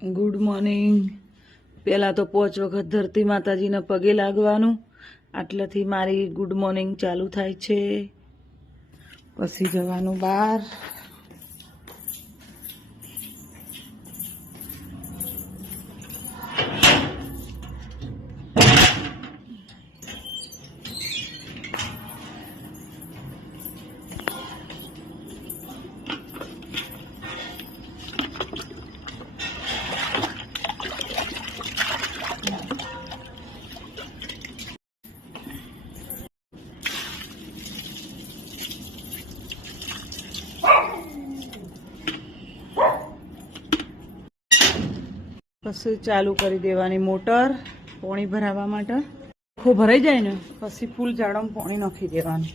Good morning. પહેલાં તો 5 વખત ધરતી માતાજીને પગે લાગવાનું, આટલાથી મારી ગુડ મોર્નિંગ ચાલુ થાય છે। પછી જવાનું બહાર। પછી ચાલુ કરી દેવાની મોટર પાણી ભરાવા માટે। આખો ભરાઈ જાય ને પછી ફૂલ ઝાડમાં પાણી નાખી દેવાનું।